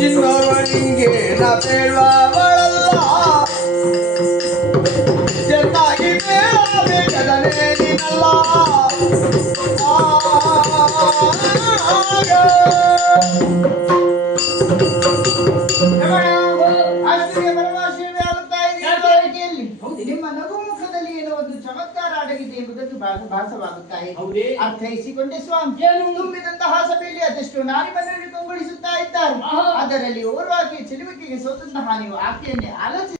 ಇನ್ನೊಬ್ಬನಿಗೆ ಬೇಡವಳಲ್ಲ ಚೆನ್ನಾಗಿ ಬೇಡಬೇಕದನೇ ನೀನಲ್ಲ ನಿಮ್ಮ ನಗುಮುಖದಲ್ಲಿ ಏನೋ ಒಂದು ಚಮತ್ಕಾರ ಅಡಗಿದೆ ಎಂಬುದನ್ನು ಭಾಸವಾಗುತ್ತಾ ಇದೆ. ಅರ್ಥೈಸಿಕೊಂಡೆ ಸ್ವಾಮಿ. ತುಂಬಿದಂತಹ ಸಭೆಯಲ್ಲಿ ಅದೆಷ್ಟು ನಾರಿಮನೆಯನ್ನು ಕಂಗೊಳಿಸುತ್ತಾ ಇದ್ದಾರೆ. ಅದರಲ್ಲಿ ಓರ್ವಾಕೆ ಚೆಲುವಿಕೆಗೆ ಸೋತಂತಹ ನೀವು ಆಕೆಯನ್ನೇ ಆಲೋಚಿಸಿ